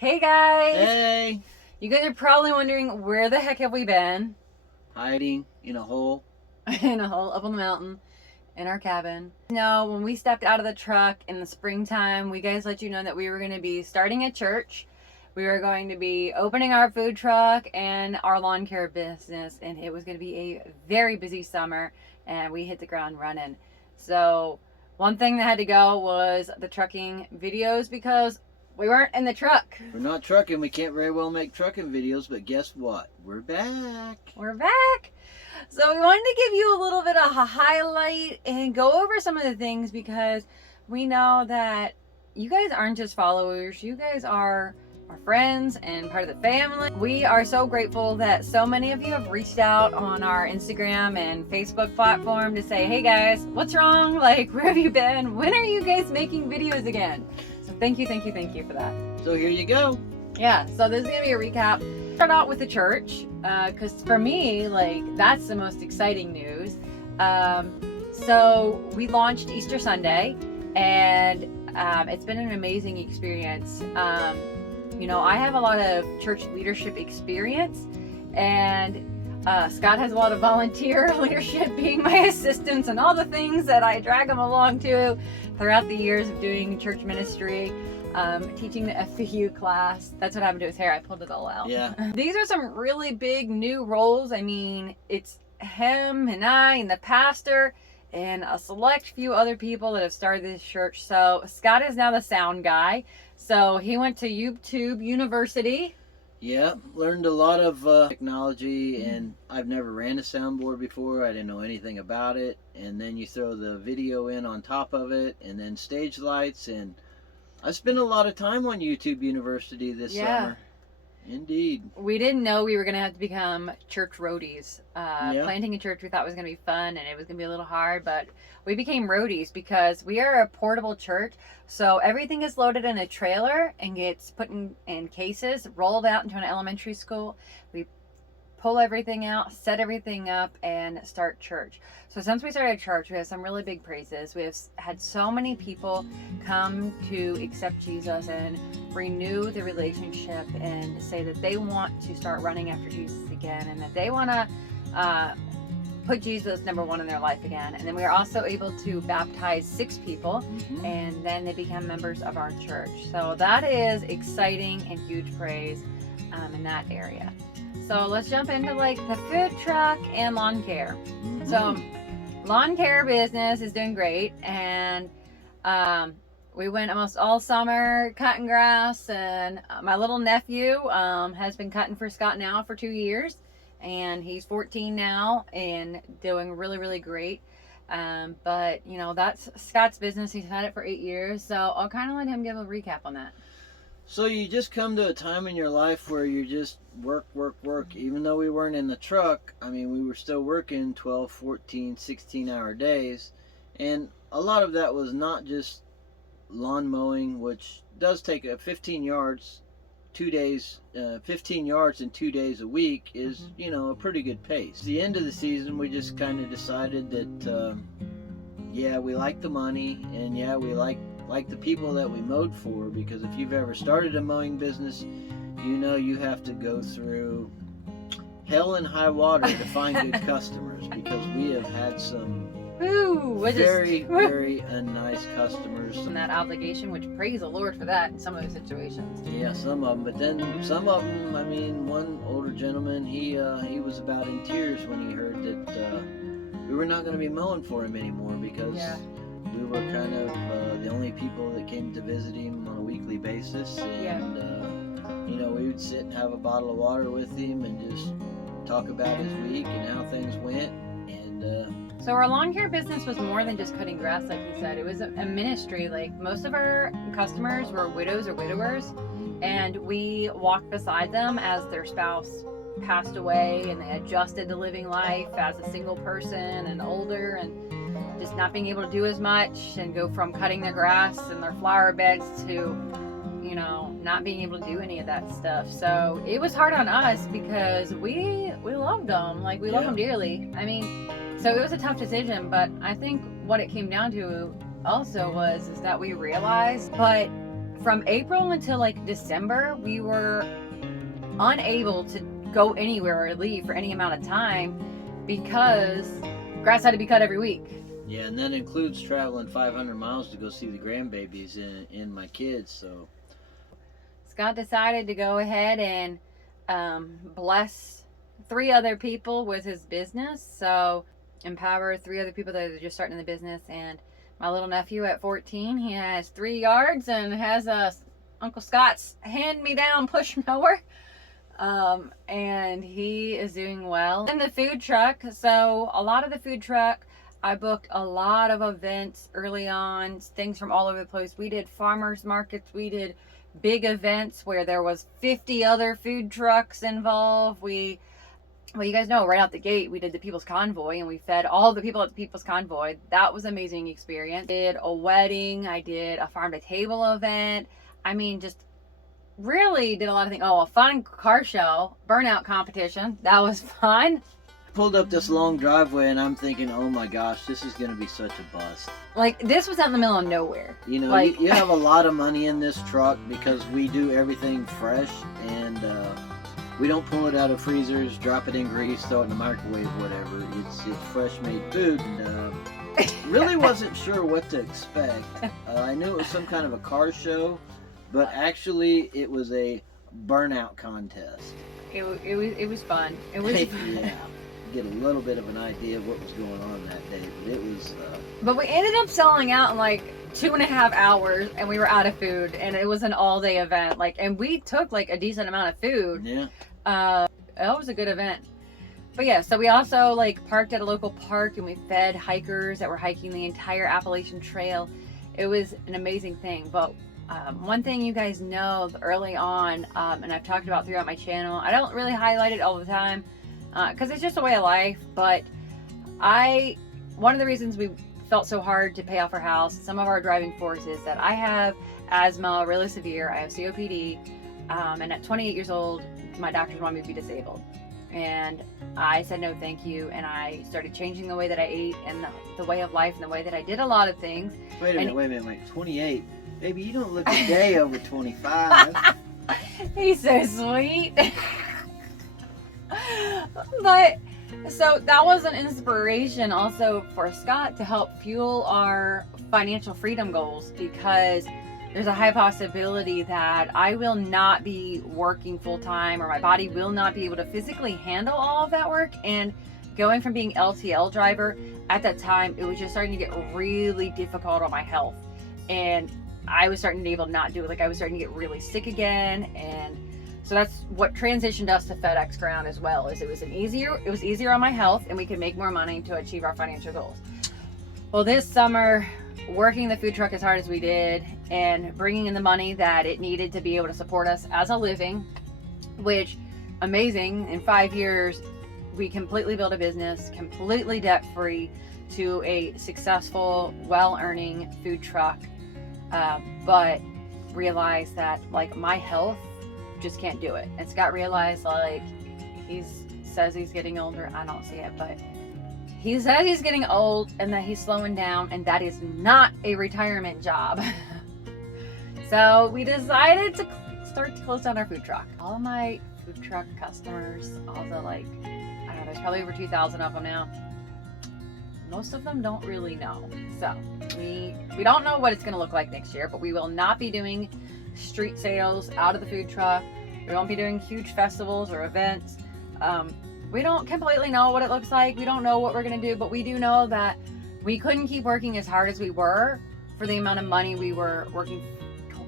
Hey guys! Hey! You guys are probably wondering where the heck have we been? Hiding in a hole. In a hole up on the mountain in our cabin. No, when we stepped out of the truck in the springtime, we guys let you know that we were going to be starting a church. We were going to be opening our food truck and our lawn care business, and it was going to be a very busy summer, and we hit the ground running. So one thing that had to go was the trucking videos because we weren't in the truck. We're not trucking. We can't very well make trucking videos, but guess what? We're back. We're back. So we wanted to give you a little bit of a highlight and go over some of the things because we know that you guys aren't just followers. You guys are our friends and part of the family. We are so grateful that so many of you have reached out on our Instagram and Facebook platform to say, hey guys, what's wrong? Like, where have you been? When are you guys making videos again? So thank you for that. So here you go. Yeah, so this is going to be a recap. Start out with the church, because for me, like, that's the most exciting news. So we launched Easter Sunday, and it's been an amazing experience. You know, I have a lot of church leadership experience, and Scott has a lot of volunteer leadership, being my assistants and all the things that I drag him along to throughout the years of doing church ministry. Teaching the FVU class. That's what happened to his hair. I pulled it all out. Yeah. These are some really big new roles. I mean, it's him and I and the pastor and a select few other people that have started this church. So Scott is now the sound guy. So he went to YouTube University. Yeah, learned a lot of technology, and I've never ran a soundboard before. I didn't know anything about it. And then you throw the video in on top of it, and then stage lights, and I spent a lot of time on YouTube University this summer. Indeed. We didn't know we were going to have to become church roadies. Planting a church we thought was going to be fun, and it was going to be a little hard, but we became roadies because we are a portable church. So everything is loaded in a trailer and gets put in cases, rolled out into an elementary school. We pull everything out, set everything up, and start church. So since we started church, we have some really big praises. We have had so many people come to accept Jesus and renew the relationship and say that they want to start running after Jesus again and that they want to put Jesus number one in their life again. And then we are also able to baptize 6 people, and then they become members of our church. So that is exciting and huge praise in that area. So let's jump into like the food truck and lawn care. So lawn care business is doing great, and we went almost all summer cutting grass, and my little nephew has been cutting for Scott now for 2 years, and he's 14 now and doing really great. But you know, that's Scott's business. He's had it for 8 years, so I'll kind of let him give a recap on that. So you just come to a time in your life where you just work. Even though we weren't in the truck, I mean, we were still working 12, 14, 16-hour days. And a lot of that was not just lawn mowing, which does take 15 yards, 2 days, 15 yards in 2 days a week is, you know, a pretty good pace. At the end of the season, we just kind of decided that, yeah, we like the money, and yeah, we like the people that we mowed for, because if you've ever started a mowing business, you know you have to go through hell and high water to find good customers, because we have had some very nice customers. And that obligation, which praise the Lord for that in some of those situations. Yeah, some of them, but then some of them, I mean, one older gentleman, he was about in tears when he heard that we were not going to be mowing for him anymore, because we were kind of the only people that came to visit him on a weekly basis, and you know, we would sit and have a bottle of water with him and just talk about his week and how things went. And so our lawn care business was more than just cutting grass, like he said. It was a ministry. Like, most of our customers were widows or widowers, and we walked beside them as their spouse passed away and they adjusted to living life as a single person and older, and just not being able to do as much, and go from cutting their grass and their flower beds to, you know, not being able to do any of that stuff. So it was hard on us because we loved them. Like, we love them dearly. I mean, so it was a tough decision, but I think what it came down to also was that we realized, but from April until like December, we were unable to go anywhere or leave for any amount of time because grass had to be cut every week. Yeah, and that includes traveling 500 miles to go see the grandbabies and my kids. So Scott decided to go ahead and bless 3 other people with his business. So empower 3 other people that are just starting the business. And my little nephew at 14, he has 3 yards and has a Uncle Scott's hand-me-down push mower. And he is doing well. In the food truck, so a lot of the food truck, I booked a lot of events early on, things from all over the place. We did farmers markets, we did big events where there was 50 other food trucks involved. Well, you guys know, right out the gate, we did the People's Convoy, and we fed all the people at the People's Convoy. That was an amazing experience. I did a wedding, I did a farm to table event. I mean, just really did a lot of things. Oh, a fun car show, burnout competition. That was fun. pulled up this long driveway and I'm thinking, oh my gosh, this is going to be such a bust. Like, this was out in the middle of nowhere. You know, like, you have a lot of money in this truck because we do everything fresh, and we don't pull it out of freezers, drop it in grease, throw it in the microwave, whatever. It's fresh made food, and really wasn't sure what to expect. I knew it was some kind of a car show, but actually it was a burnout contest. It was fun. It was fun. Yeah. Get a little bit of an idea of what was going on that day, but it was but we ended up selling out in like 2.5 hours, and we were out of food, and it was an all-day event, like, and we took like a decent amount of food. Yeah. That was a good event. But yeah, so we also like parked at a local park, and we fed hikers that were hiking the entire Appalachian Trail. It was an amazing thing. But one thing you guys know early on, and I've talked about throughout my channel, I don't really highlight it all the time because it's just a way of life, but one of the reasons we felt so hard to pay off our house, some of our driving force is that I have asthma, really severe. I have COPD, and at 28 years old, my doctors wanted me to be disabled. And I said no thank you, and I started changing the way that I ate and the way of life and the way that I did a lot of things. Wait a minute, 28? Baby, you don't look a day over 25. He's so sweet. But so that was an inspiration also for Scott to help fuel our financial freedom goals, because there's a high possibility that I will not be working full time, or my body will not be able to physically handle all of that work. And going from being LTL driver at that time, it was just starting to get really difficult on my health, and I was starting to be able to not do it. Like, I was starting to get really sick again, and so that's what transitioned us to FedEx Ground as well. Is it was easier on my health, and we could make more money to achieve our financial goals. Well, this summer, working the food truck as hard as we did and bringing in the money that it needed to be able to support us as a living, which, amazing, in 5 years, we completely built a business, completely debt-free, to a successful, well-earning food truck, but realized that, like, my health just can't do it. And Scott realized, like, he says he's getting older. I don't see it, but he says he's getting old and that he's slowing down, and that is not a retirement job. So we decided to start to close down our food truck. All of my food truck customers, all the, like, I don't know, there's probably over 2,000 of them now. Most of them don't really know. So we don't know what it's going to look like next year, but we will not be doing street sales out of the food truck. We won't be doing huge festivals or events. We don't completely know what it looks like. We don't know what we're going to do, but we do know that we couldn't keep working as hard as we were for the amount of money we were working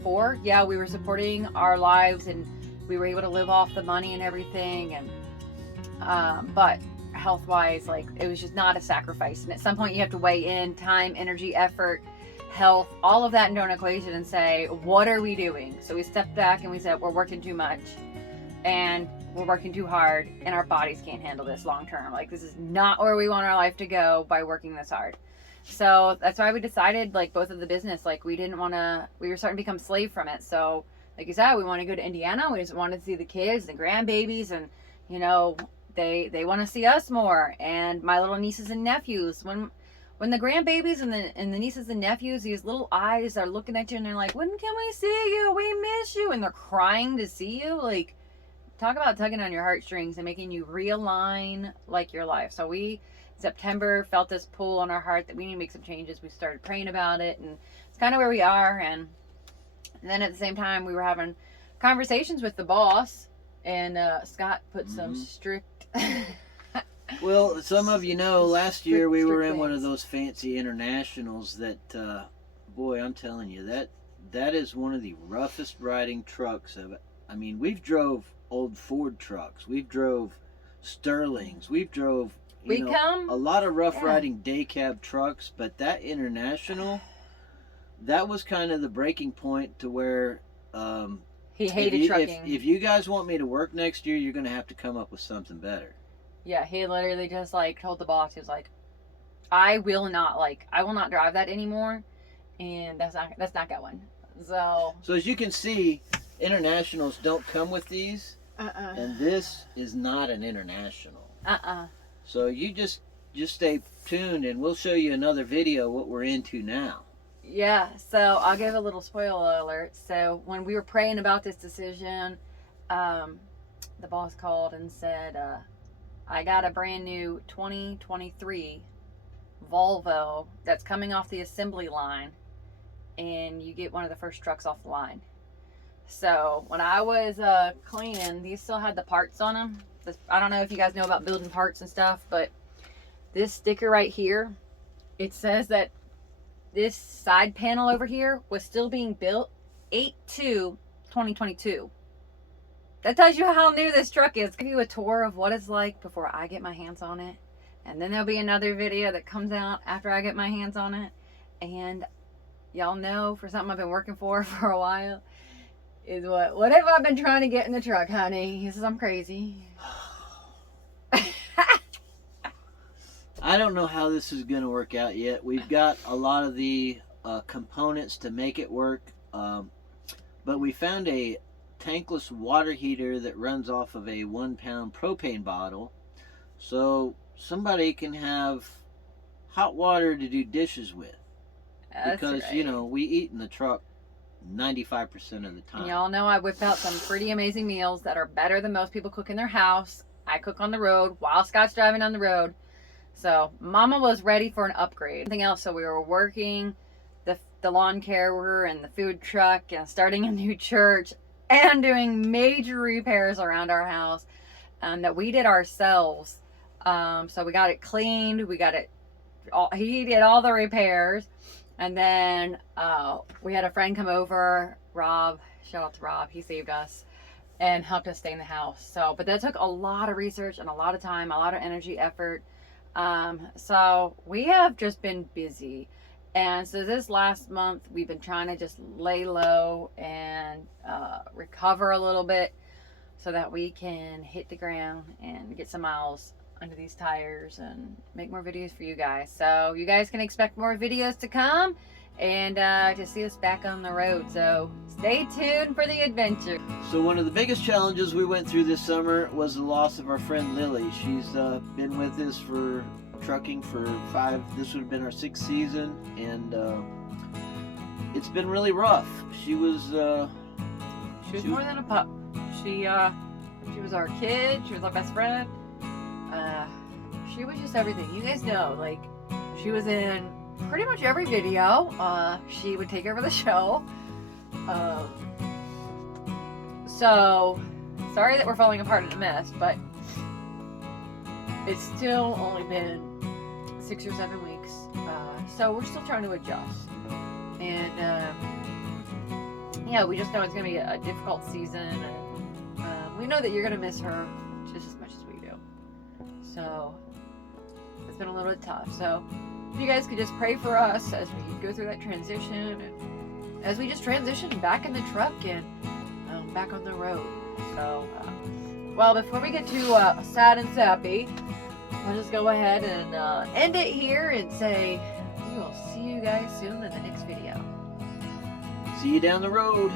for. Yeah, we were supporting our lives, and we were able to live off the money and everything. And but health-wise, like, it was just not a sacrifice. And at some point, you have to weigh in time, energy, effort, health, all of that into an equation and say, what are we doing? So we stepped back and we said, we're working too much, and we're working too hard, and our bodies can't handle this long term. Like, this is not where we want our life to go by working this hard. So that's why we decided, like, both of the business, like, we were starting to become slave from it. So like you said, we want to go to Indiana. We just wanted to see the kids and grandbabies, and, you know, they want to see us more. And my little nieces and nephews, when when the grandbabies and the nieces and nephews, these little eyes are looking at you and they're like, when can we see you? We miss you. And they're crying to see you. Like, talk about tugging on your heartstrings and making you realign like your life. So we, September, felt this pull on our heart that we need to make some changes. We started praying about it, and it's kind of where we are. And then at the same time, we were having conversations with the boss, and Scott put some strict. Well, some of you know, last year we were in one of those fancy internationals that, boy, I'm telling you, that is one of the roughest riding trucks I mean, we've drove old Ford trucks, we've drove Sterlings, we've drove a lot of rough riding day cab trucks, but that international, that was kind of the breaking point to where he hated trucking. If you guys want me to work next year, you're going to have to come up with something better. Yeah, he literally just like told the boss, he was like, I will not drive that anymore, and that's not going. So as you can see, internationals don't come with these, and this is not an international. So you just stay tuned, and we'll show you another video what we're into now. Yeah, so I'll give a little spoiler alert. So when we were praying about this decision, the boss called and said, I got a brand new 2023 Volvo that's coming off the assembly line, and you get one of the first trucks off the line. So when I was cleaning, these still had the parts on them. I don't know if you guys know about building parts and stuff, but this sticker right here, it says that this side panel over here was still being built 8/2/2022. That tells you how new this truck is. I'll give you a tour of what it's like before I get my hands on it. And then there'll be another video that comes out after I get my hands on it. And y'all know, for something I've been working for a while, is what have I been trying to get in the truck, honey? He says I'm crazy. I don't know how this is going to work out yet. We've got a lot of the components to make it work. But we found a tankless water heater that runs off of a 1-pound propane bottle, so somebody can have hot water to do dishes with. That's because right. We eat in the truck 95% of the time. Y'all know I whip out some pretty amazing meals that are better than most people cook in their house. I cook on the road while Scott's driving on the road. So Mama was ready for an upgrade. Something else, so we were working the lawn care and the food truck and starting a new church and doing major repairs around our house that we did ourselves. So we got it cleaned. He did all the repairs. And then we had a friend come over, Rob. Shout out to Rob. He saved us and helped us stay in the house. But that took a lot of research and a lot of time, a lot of energy, effort. So we have just been busy. And so this last month, we've been trying to just lay low and recover a little bit so that we can hit the ground and get some miles under these tires and make more videos for you guys. So you guys can expect more videos to come and to see us back on the road. So stay tuned for the adventure. So one of the biggest challenges we went through this summer was the loss of our friend Lily. She's been with us for trucking for this would have been our 6th season, and it's been really rough. She was more than a pup. She was our kid. She was our best friend. She was just everything. You guys know, like, she was in pretty much every video. She would take over the show. So sorry that we're falling apart in a mess, but it's still only been 6 or 7 weeks. So we're still trying to adjust. And yeah, we just know it's going to be a difficult season. And we know that you're going to miss her just as much as we do. So it's been a little bit tough. So if you guys could just pray for us as we go through that transition, and as we just transition back in the truck and back on the road. So, well, before we get too sad and sappy, I'll just go ahead and end it here and say we will see you guys soon in the next video. See you down the road.